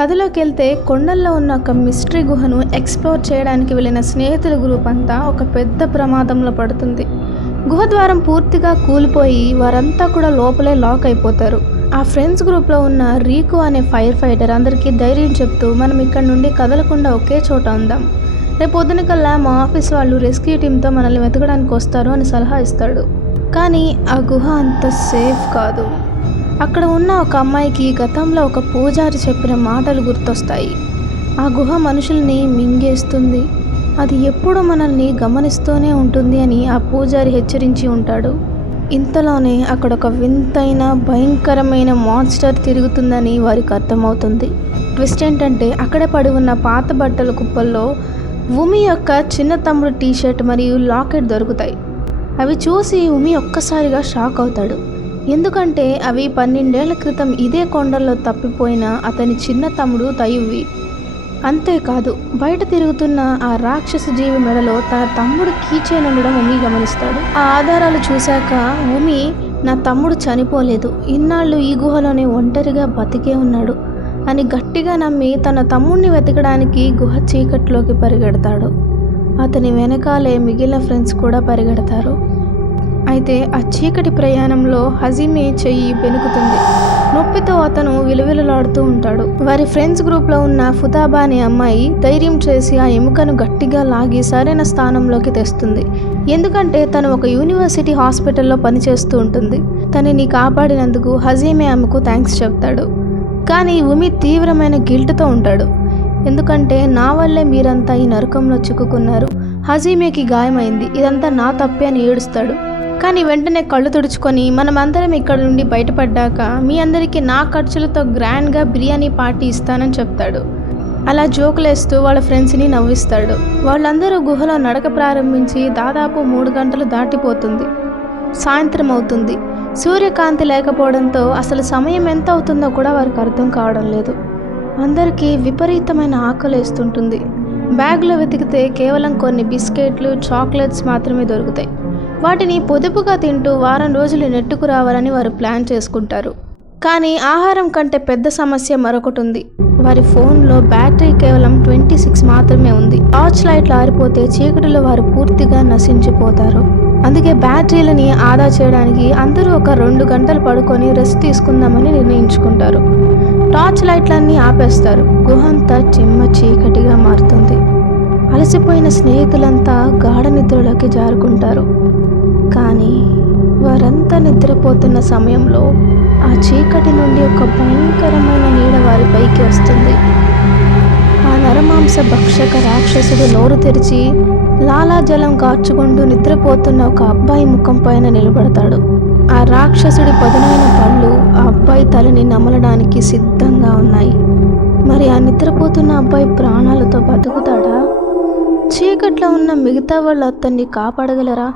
కథలోకి వెళ్తే కొండల్లో ఉన్న ఒక మిస్టరీ గుహను ఎక్స్ప్లోర్ చేయడానికి వెళ్ళిన స్నేహితుల గ్రూప్ అంతా ఒక పెద్ద ప్రమాదంలో పడుతుంది. గుహ ద్వారం పూర్తిగా కూలిపోయి వారంతా కూడా లోపలే లాక్ అయిపోతారు. ఆ ఫ్రెండ్స్ గ్రూప్లో ఉన్న రీకు అనే ఫైర్ ఫైటర్ అందరికీ ధైర్యం చెప్తూ మనం ఇక్కడ నుండి కదలకుండా ఒకే చోట ఉందాం, రేపు పొద్దునకల్లా మా ఆఫీస్ వాళ్ళు రెస్క్యూ టీంతో మనల్ని వెతకడానికి వస్తారు అని సలహా ఇస్తాడు. కానీ ఆ గుహ అంత సేఫ్ కాదు. అక్కడ ఉన్న ఒక అమ్మాయికి గతంలో ఒక పూజారి చెప్పిన మాటలు గుర్తొస్తాయి. ఆ గుహ మనుషుల్ని మింగేస్తుంది, అది ఎప్పుడూ మనల్ని గమనిస్తూనే ఉంటుంది అని ఆ పూజారి హెచ్చరించి ఉంటాడు. ఇంతలోనే అక్కడ ఒక వింతైన భయంకరమైన మాన్స్టర్ తిరుగుతుందని వారికి అర్థమవుతుంది. ట్విస్ట్ ఏంటంటే అక్కడే పడి ఉన్న పాత బట్టల కుప్పల్లో ఉమి యొక్క చిన్న తమ్ముడు టీషర్ట్ మరియు లాకెట్ దొరుకుతాయి. అవి చూసి ఉమి ఒక్కసారిగా షాక్ అవుతాడు. ఎందుకంటే అవి 12 ఏళ్ల క్రితం ఇదే కొండల్లో తప్పిపోయిన అతని చిన్న తమ్ముడు తయువి. అంతేకాదు బయట తిరుగుతున్న ఆ రాక్షస జీవి మెడలో తన తమ్ముడు కీచైన్ ఉండడం ఉమి గమనిస్తాడు. ఆ ఆధారాలు చూశాక ఉమి నా తమ్ముడు చనిపోలేదు, ఇన్నాళ్ళు ఈ గుహలోనే ఒంటరిగా బతికే ఉన్నాడు అని గట్టిగా నమ్మి తన తమ్ముడిని వెతకడానికి గుహ చీకట్లోకి పరిగెడతాడు. అతని వెనకాలే మిగిలిన ఫ్రెండ్స్ కూడా పరిగెడతారు. అయితే ఆ చీకటి ప్రయాణంలో హజీమే చెయ్యి బెనుకుతుంది. నొప్పితో అతను విలువిలలాడుతూ ఉంటాడు. వారి ఫ్రెండ్స్ గ్రూప్లో ఉన్న ఫుతాబా అనే అమ్మాయి ధైర్యం చేసి ఆ ఎముకను గట్టిగా లాగి సరైన స్థానంలోకి తెస్తుంది. ఎందుకంటే తను ఒక యూనివర్సిటీ హాస్పిటల్లో పనిచేస్తూ ఉంటుంది. తనని కాపాడినందుకు హజీమే ఆమెకు థ్యాంక్స్ చెప్తాడు. కానీ ఉమి తీవ్రమైన గిల్ట్తో ఉంటాడు. ఎందుకంటే నా వల్లే మీరంతా ఈ నరకంలో చిక్కుకున్నారు, హజీమేకి గాయమైంది, ఇదంతా నా తప్పే అని ఏడుస్తాడు. కానీ వెంటనే కళ్ళు తుడుచుకొని మనమందరం ఇక్కడ నుండి బయటపడ్డాక మీ అందరికీ నా ఖర్చులతో గ్రాండ్గా బిర్యానీ పార్టీ ఇస్తానని చెప్తాడు. అలా జోకులేస్తూ వాళ్ళ ఫ్రెండ్స్ని నవ్విస్తాడు. వాళ్ళందరూ గుహలో నడక ప్రారంభించి దాదాపు 3 గంటలు దాటిపోతుంది. సాయంత్రం అవుతుంది. సూర్యకాంతి లేకపోవడంతో అసలు సమయం ఎంత అవుతుందో కూడా వారికి అర్థం కావడం లేదు. అందరికీ విపరీతమైన ఆకలేస్తుంటుంది. బ్యాగ్లో వెతికితే కేవలం కొన్ని బిస్కెట్లు, చాక్లెట్స్ మాత్రమే దొరుకుతాయి. వాటిని పొదుపుగా తింటూ వారం రోజులు నెట్టుకు రావాలని వారు ప్లాన్ చేసుకుంటారు. కానీ ఆహారం కంటే పెద్ద సమస్య మరొకటి ఉంది. వారి ఫోన్లో బ్యాటరీ కేవలం 26 మాత్రమే ఉంది. టార్చ్ లైట్లు ఆరిపోతే చీకటిలో వారు పూర్తిగా నశించిపోతారు. అందుకే బ్యాటరీలని ఆదా చేయడానికి అందరూ ఒక 2 గంటలు పడుకొని రెస్ట్ తీసుకుందామని నిర్ణయించుకుంటారు. టార్చ్ లైట్లన్నీ ఆపేస్తారు. గుహ అంతా చిమ్మ చీకటిగా మారుతుంది. అలసిపోయిన స్నేహితులంతా గాఢ నిద్రలోకి జారుకుంటారు. కానీ వారంతా నిద్రపోతున్న సమయంలో ఆ చీకటి నుండి ఒక భయంకరమైన నీడ వారి పైకి వస్తుంది. ఆ నరమాంస భక్షక రాక్షసుడు నోరు తెరిచి లాలాజలం కార్చుకుంటూ నిద్రపోతున్న ఒక అబ్బాయి ముఖం పైన నిలబడతాడు. ఆ రాక్షసుడి పదునైన పళ్ళు ఆ అబ్బాయి తలని నమలడానికి సిద్ధంగా ఉన్నాయి. మరి ఆ నిద్రపోతున్న అబ్బాయి ప్రాణాలతో బతుకుతాడా? చీకట్లో ఉన్న మిగతా వాళ్ళు అతన్ని కాపాడగలరా?